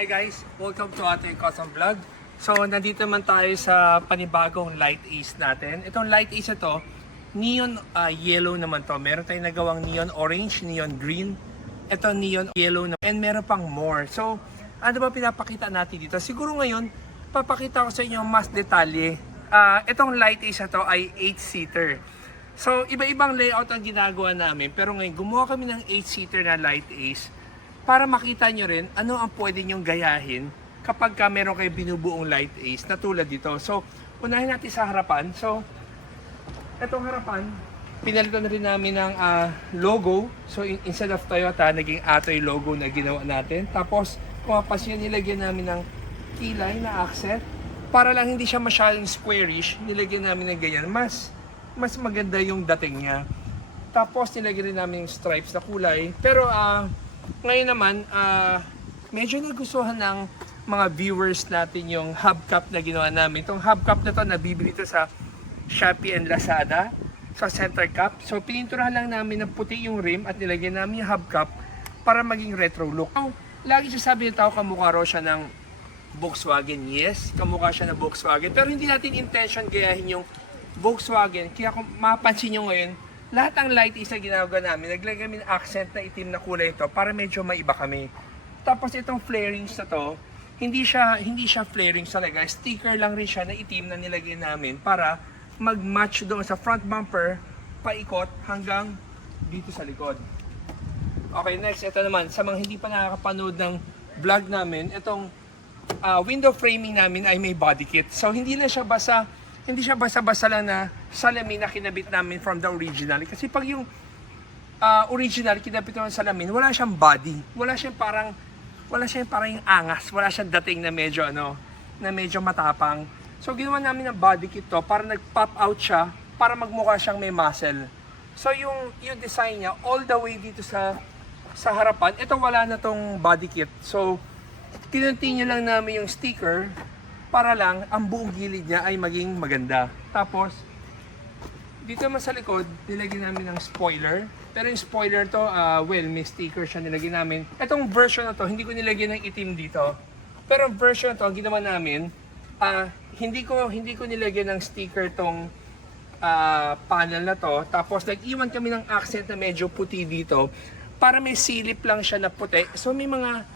Hi guys, welcome to ating custom vlog. So nandito naman tayo sa panibagong light ace natin. Itong light ace ito, neon yellow naman to. Meron tayong nagawang neon orange, neon green. Ito neon yellow naman. And meron pang more. So ano ba pinapakita natin dito? Siguro ngayon, papakita ko sa inyo mas detalye. Itong light ace ito ay 8-seater. So iba-ibang layout ang ginagawa namin. Pero ngayon, gumawa kami ng 8-seater na light ace para makita nyo rin ano ang pwede nyong gayahin kapag ka meron kayo binubuong light ace na tulad dito. So, unahin natin sa harapan. So, etong harapan, pinalitan na rin namin ng logo. So, instead of Toyota, naging Atoy logo na ginawa natin. Tapos, kung mapasin nyo, nilagyan namin ng kilay na accent. Para lang hindi siya masyadong squarish, nilagyan namin ng ganyan. Mas maganda yung dating niya. Tapos, nilagyan rin namin yung stripes na kulay. Pero, ngayon naman, medyo nagustuhan ng mga viewers natin yung hubcap na ginawa namin. Itong hubcap na to, nabibili ito sa Shopee and Lazada, sa center cap. So, pininturahan lang namin ng puti yung rim at nilagyan namin yung hubcap para maging retro look. So, lagi sasabi ng tao, kamukha raw siya ng Volkswagen. Yes, kamukha siya ng Volkswagen. Pero hindi natin intention gayahin yung Volkswagen. Kaya kung mapansin nyo ngayon, lahat ng light is na ginagawa namin, naglagay kami ng accent na itim na kulay ito para medyo maiba kami. Tapos itong flarings na to, hindi siya flarings talaga, sticker lang rin siya na itim na nilagay namin para mag-match doon sa front bumper, paikot hanggang dito sa likod. Okay, next, ito naman, sa mga hindi pa nakakapanood ng vlog namin, itong window framing namin ay may body kit. So hindi siya basa-basa lang na salamin na kinabit namin from the original. Kasi pag yung original kinabit naman salamin, wala siyang body. Wala siyang parang yung angas. Wala siyang dating na medyo matapang. So ginawa namin ng body kit to para nag-pop out siya, para magmukha siyang may muscle. So yung design niya all the way dito sa harapan, ito wala na tong body kit. So kinontinue lang namin yung sticker para lang ang buong gilid niya ay maging maganda. Tapos, dito naman sa likod, nilagyan namin ng spoiler. Pero yung spoiler to, may sticker siya nilagyan namin. Itong version na to, hindi ko nilagyan ng itim dito. Pero ang version na to, ang ginawa namin, hindi ko nilagyan ng sticker tong panel na to. Tapos, nag-iwan kami ng accent na medyo puti dito para may silip lang siya na puti. So, may mga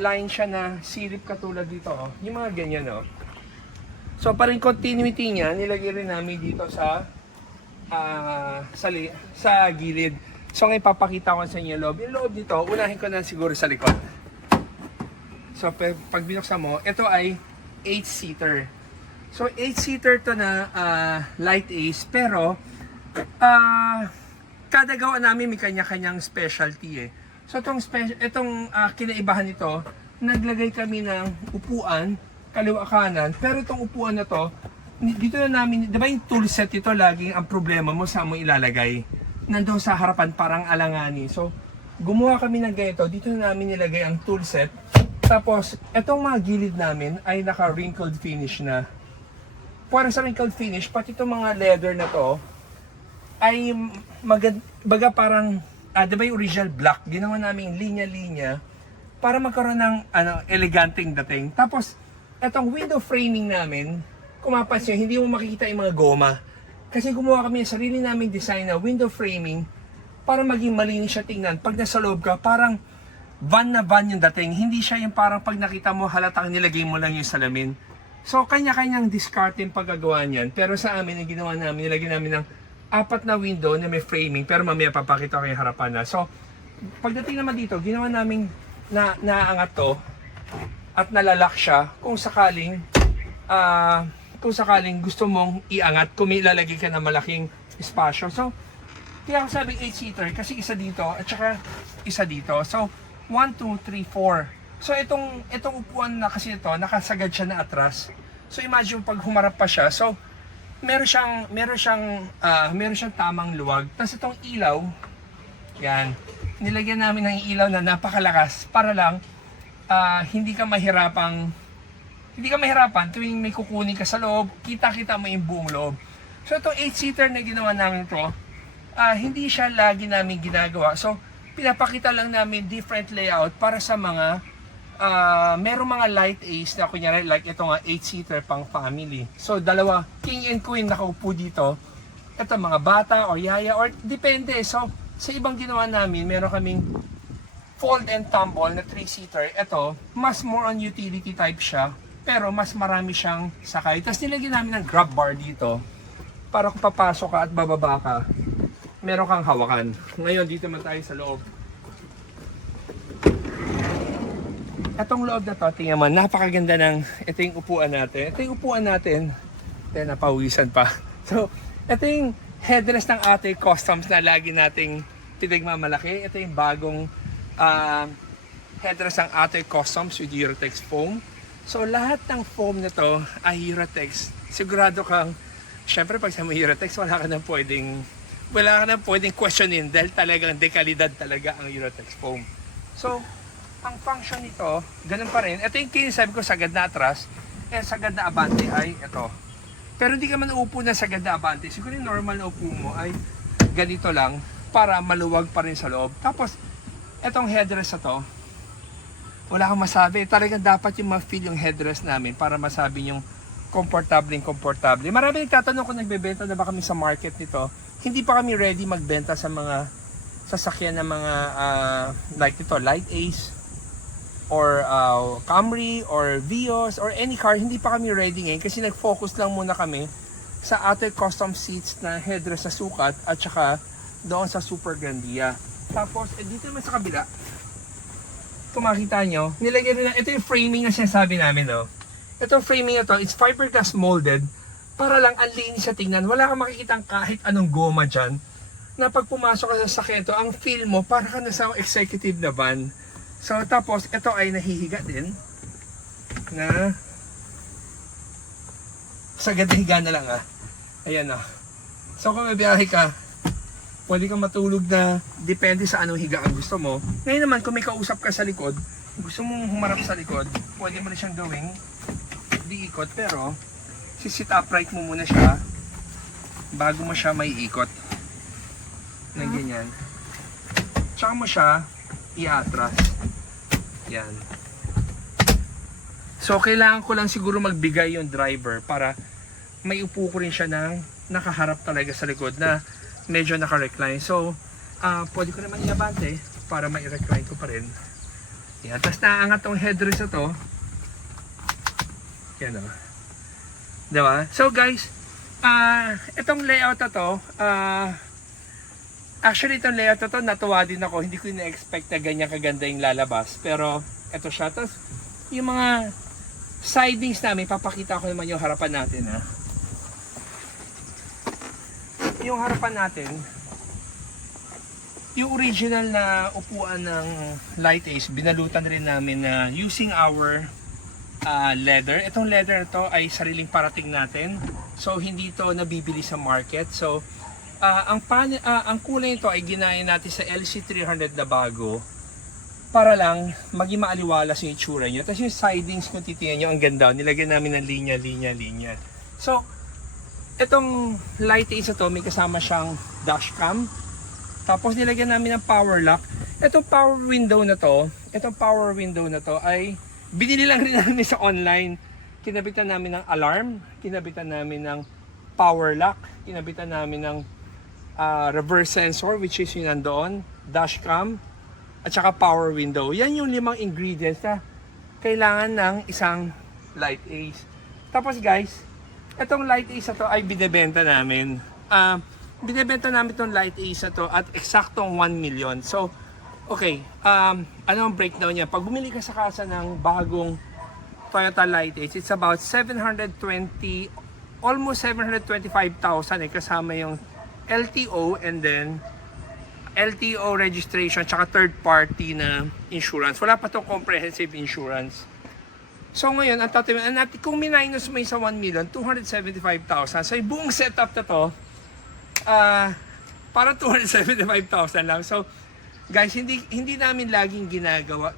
line siya na silip katulad dito, oh. Yung mga ganyan, oh. So, para yung continuity niya, nilagay rin namin dito sa gilid. So, ngayon papakita ko sa inyo yung loob. Yung loob dito, unahin ko na siguro sa likod. So, pag binuksan mo, ito ay 8-seater. So, 8-seater to na light ace, pero kada gawa namin may kanya-kanyang specialty, eh. So itong kinaibahan nito, naglagay kami ng upuan, kaliwa kanan, pero itong upuan na to, dito na namin, di ba yung tool set ito, laging ang problema mo saan mo ilalagay? Nandoon sa harapan parang alanganin. So gumawa kami ng ganito, dito na namin nilagay ang tool set. Tapos itong mga gilid namin ay naka wrinkled finish na. Para sa wrinkled finish, pati itong mga leather na to, ay baga parang di ba yung original black, ginawa namin linya-linya para magkaroon ng eleganteng dating. Tapos, etong window framing namin, kung mapansin, hindi mo makikita yung mga goma. Kasi gumawa kami ng sarili naming design na window framing para maging malinis siya tingnan. Pag nasa loob ka, parang van na van yung dating. Hindi siya yung parang pag nakita mo, halatang nilagay mo lang yung salamin. So, kanya-kanyang discarding paggagawa niyan. Pero sa amin, yung ginawa namin, nilagay namin ng 4 na window na may framing, pero mamaya papakita ko yung harapan na. So, pagdating naman dito, ginawa namin na naangat to at nalalak siya kung sakaling gusto mong iangat, kung may ilalagay ka na malaking espasyo. So, kaya ako sabi 8-seater kasi isa dito at saka isa dito. So, 1, 2, 3, 4. So, itong upuan na kasi ito, nakasagad siya na atras. So, imagine pag humarap pa siya. So, meron siyang tamang luwag. Tapos itong ilaw, yan, nilagyan namin ng ilaw na napakalakas para lang hindi ka mahirapan tuwing may kukunin ka sa loob, kita-kita mo yung buong loob. So itong 8-seater na ginawa namin to, hindi siya lagi namin ginagawa. So pinapakita lang namin different layout para sa mga merong mga light A's na kunyari like ito nga 8-seater pang family. So dalawa, king and queen nakaupo dito. Ito mga bata or yaya or depende. So sa ibang ginawa namin, meron kaming fold and tumble na 3-seater. Ito, mas more on utility type siya, pero mas marami siyang sakay. Tapos nilagyan namin ng grab bar dito para kung papasok ka at bababa ka, meron kang hawakan. Ngayon dito man tayo sa loob. Itong loob na to, tingnan mo, napakaganda ng ito yung upuan natin. Ito yung upuan natin, napawisan pa. So, ito yung headrest ng Atoy Customs na lagi nating pinagmamalaki. Ito yung bagong headrest ng Atoy Customs with Eurotex foam. So, lahat ng foam na to ay Eurotex. Sigurado kang, syempre pag sa mo Eurotex, wala ka nang pwedeng questionin dahil talagang dekalidad talaga ang Eurotex foam. So, ang function nito, ganun pa rin. Ito yung kinasabi ko sagad na atras, sagad na abante ay ito. Pero hindi ka man uupo na sagad na abante. Siguro yung normal na upo mo ay ganito lang para maluwag pa rin sa loob. Tapos, etong headrest na to, wala kang masabi. Talagang dapat yung ma-feel yung headrest namin para masabi yung komportable. Marami nagtatanong kung nagbebenta na ba kami sa market nito. Hindi pa kami ready magbenta sa mga sasakyan ng mga like ito, Light Ace or Camry or Vios or any car. Hindi pa kami ready ngayon kasi nag-focus lang muna kami sa Atoy Custom Seats na headrest sa sukat at saka doon sa Super Grandia. Tapos dito naman sa kabila, kung makita nyo, nilagyan rin na, ito yung framing na sinasabi namin, no? Itong framing na to, it's fiberglass molded para lang ang linis sa tingnan. Wala kang makikitang kahit anong goma dyan na pag pumasok ka sa sakyan to, ang feel mo para ka nasa executive na van. So tapos ito ay nahihiga din na sagad na higa na lang ayan na. So kung may biyahe ka, pwede kang matulog na depende sa anong higa ang gusto mo. Ngayon naman kung may kausap ka sa likod, gusto mong humarap sa likod, pwede mo na siyang gawing diikot, pero sit upright mo muna siya bago mo siya may ikot na ganyan. Tsaka mo siya iatras. Yan. So kailangan ko lang siguro magbigay yung driver para may upo ko rin siya ng nakaharap talaga sa likod na medyo naka-recline. So pwede ko naman iabante para mai-recline ko pa rin. Yan. Tapos naangat tong headrest na to. Yan o. Diba? So guys, itong layout na to, actually itong layout na to, natuwa din ako. Hindi ko na-expect na ganyan kaganda yung lalabas. Pero ito siya. Tapos yung mga sidings namin, papakita ko naman yung harapan natin. Yung harapan natin, yung original na upuan ng Light Ace, binalutan rin namin na using our leather. Itong leather na to ay sariling parating natin. So hindi to nabibili sa market. So ang kulay nito ay ginaya natin sa LC300 na bago para lang maging maaliwalas yung itsura niya. Tapos yung sidings kung titingnan nyo, ang ganda. Nilagyan namin ng linya. So itong Light Ace ito, may kasama siyang dashcam. Tapos nilagyan namin ng power lock. Itong power window na to ay binili lang rin namin sa online. Kinabitan namin ng alarm, kinabitan namin ng power lock, kinabitan namin ng reverse sensor which is yun nandoon, dashcam, at saka power window. Yan yung 5 ingredients na kailangan ng isang Light Ace. Tapos guys, itong Light Ace na to ay binebenta namin. Binebenta namin itong Light Ace na to at eksaktong 1 million. So, okay, ano ang breakdown niya? Pag bumili ka sa kasa ng bagong Toyota Light Ace, it's about 720, almost 725,000 kasama yung LTO and then LTO registration tsaka third party na insurance. Wala pa itong comprehensive insurance. So ngayon, ang tatiwan natin, kung minus mo sa 1 million, 275,000. So yung buong setup na to, para 275,000 lang. So guys, hindi namin laging ginagawa,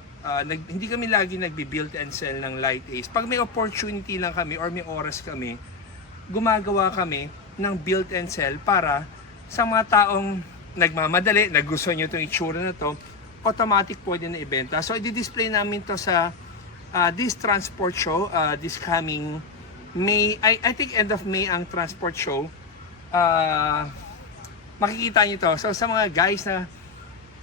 hindi kami laging nagbi-build and sell ng Light Ace. Pag may opportunity lang kami or may oras kami, gumagawa kami ng build and sell para sa mga taong nagmamadali, nagustuhan nyo itong itsura na to, automatic pwede na ibenta. So i-display namin to sa this transport show, this coming May, I think end of May ang transport show. Makikita nyo to. So sa mga guys na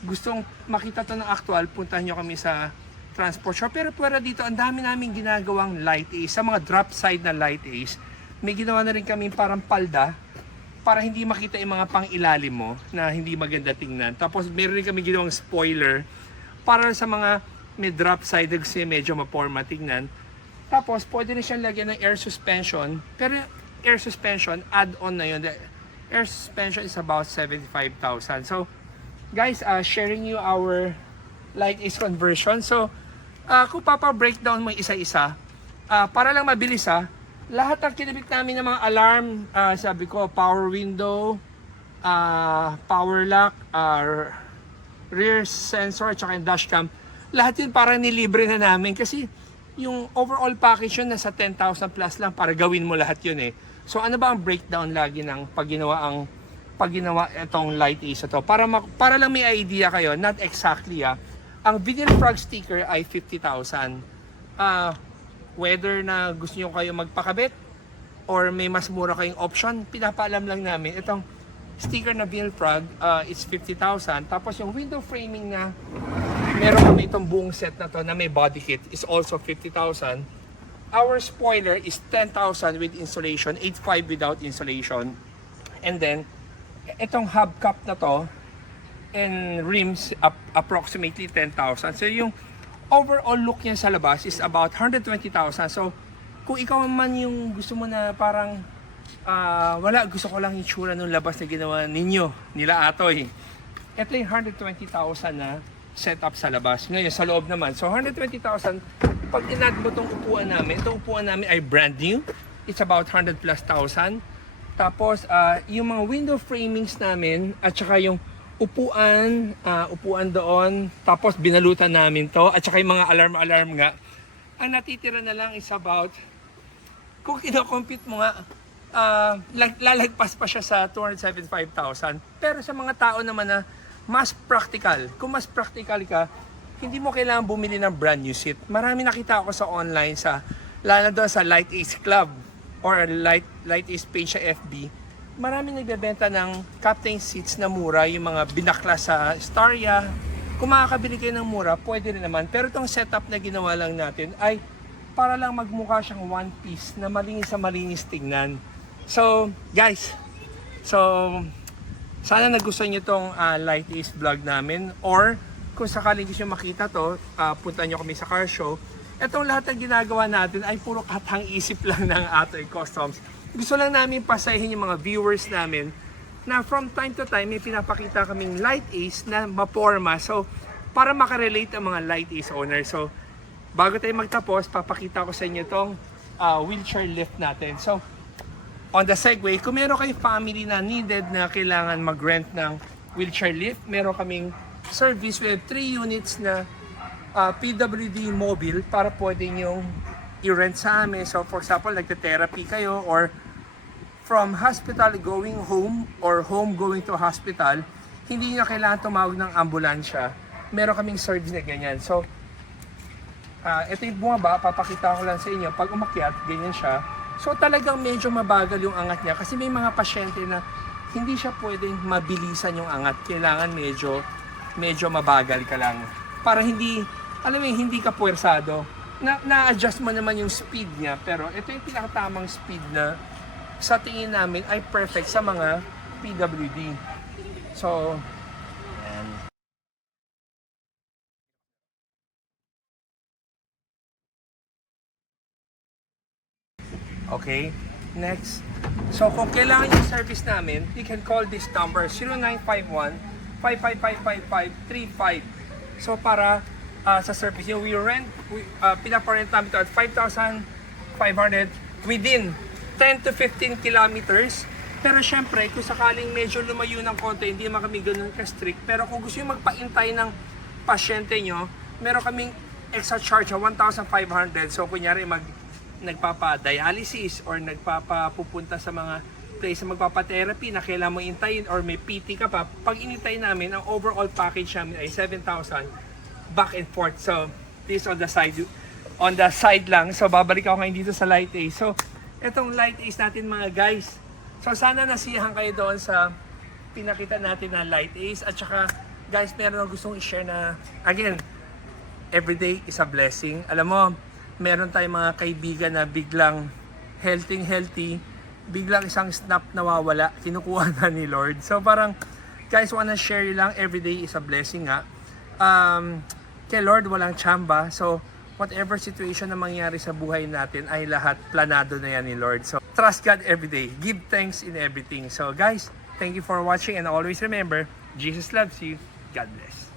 gustong makita to ng actual, puntahan nyo kami sa transport show. Pero pwera dito, ang dami namin ginagawang light ace. Sa mga drop side na light ace, may ginawa na rin kami parang palda para hindi makita yung mga pang-ilalim mo na hindi maganda tingnan. Tapos meron rin kami ginawang spoiler para sa mga may drop side kasi medyo maporma tingnan. Tapos pwede rin siyang lagyan ng air suspension. Pero air suspension, add-on na yun. The air suspension is about 75,000. So guys, sharing you our light ace conversion. So kung papa-breakdown mo isa-isa, para lang mabilis lahat ng kinabit namin ng mga alarm, sabi ko, power window, power lock, rear sensor, at saka yung dashcam, lahat yun parang nilibre na namin kasi yung overall package yun nasa 10,000 plus lang para gawin mo lahat yun eh. So ano ba ang breakdown lagi ng pag ginawa itong light ace ito? Para lang may idea kayo, not exactly ang vinyl frog sticker ay 50,000. Whether na gusto nyo kayo magpakabit or may mas mura kayong option, pinapaalam lang namin. Itong sticker na vinyl frog is 50,000. Tapos yung window framing na meron kami itong buong set na to na may body kit is also 50,000. Our spoiler is 10,000 with installation, 8,500 without installation. And then, itong hubcap na to and rims approximately 10,000. So yung overall look niya sa labas is about 120,000. So, kung ikaw man yung gusto mo na parang wala, gusto ko lang yung tsura ng labas na ginawa nila Atoy. Ito yung 120,000 na setup sa labas. Ngayon, sa loob naman. So, 120,000, pag inad mo itong upuan namin ay brand new. It's about 100 plus thousand. Tapos, yung mga window framings namin at saka yung upuan doon, tapos binalutan namin to, at saka yung mga alarm nga. Ang natitira na lang is about, kung kino-compute mo nga, lalagpas pa siya sa 275,000. Pero sa mga tao naman na mas practical, kung mas practical ka, hindi mo kailangan bumili ng brand new seat. Marami nakita ako sa online, lalo doon sa Light Ace Club or Light Ace page sa FB. Marami nagbebenta ng captain seats na mura, yung mga binakla sa Staria. Kung makakabili kayo ng mura, pwede rin naman. Pero itong setup na ginawa lang natin ay para lang magmukha siyang one piece na malinis tingnan. So, guys, sana nagustuhan nyo itong Light Ace vlog namin. Or, kung sakaling gusto nyo makita to, punta nyo kami sa car show. Itong lahat ng ginagawa natin ay puro katang isip lang ng Atoy Customs. Gusto lang namin pasahin yung mga viewers namin na from time to time may pinapakita kaming light ace na maporma. So, para makarelate ang mga light ace owners. So, bago tayo magtapos, papakita ko sa inyo itong wheelchair lift natin. So, on the Segway, kung meron kayong family na needed na kailangan mag-rent ng wheelchair lift, meron kaming service with 3 units na PWD mobile para pwede nyong i-rent sa amin. So for example, nagte-therapy kayo or from hospital going home or home going to hospital, hindi nyo kailangan tumawag ng ambulansya. Meron kaming service na ganyan. So, ito yung bumaba, papakita ko lang sa inyo. Pag umakyat, ganyan siya. So talagang medyo mabagal yung angat niya kasi may mga pasyente na hindi siya pwedeng mabilisan yung angat. Kailangan medyo mabagal ka lang. Para hindi, alam mo hindi ka puwersado. Na-adjust mo naman yung speed niya, pero ito yung pinakatamang speed na sa tingin namin ay perfect sa mga PWD. So, ayan. Okay, next. So, kung kailangan yung service namin, you can call this number 0951-5555535. So, para sa service nyo, pinaparent namin ito at 5,500 within 10 to 15 kilometers. Pero syempre, kung sakaling medyo lumayo ng konti, hindi naman kami ganun ka-strict. Pero kung gusto nyo magpaintay ng pasyente nyo, meron kaming extra charge na 1,500. So, kunyari nagpapa-dialysis or nagpapapupunta sa mga place na magpapa-therapy na kailangan mo intayin or may PT ka pa, pag inintay namin, ang overall package namin ay 7,000 back and forth. So, this on the side. on the side lang. So babalik ako ngayon dito sa Light Ace. So itong Light Ace natin mga guys. So sana nasiyahan kayo doon sa pinakita natin na Light Ace. At saka guys, meron akong gustong i-share na, again, everyday is a blessing. Alam mo, meron tayong mga kaibigan na biglang healthy, biglang isang snap nawawala, kinukuha na ni Lord. So parang, guys, wanna share you lang, everyday is a blessing nga. Kay Lord, walang tsamba. So, whatever situation na mangyari sa buhay natin ay lahat planado na yan ni Lord. So, trust God everyday. Give thanks in everything. So, guys, thank you for watching and always remember, Jesus loves you. God bless.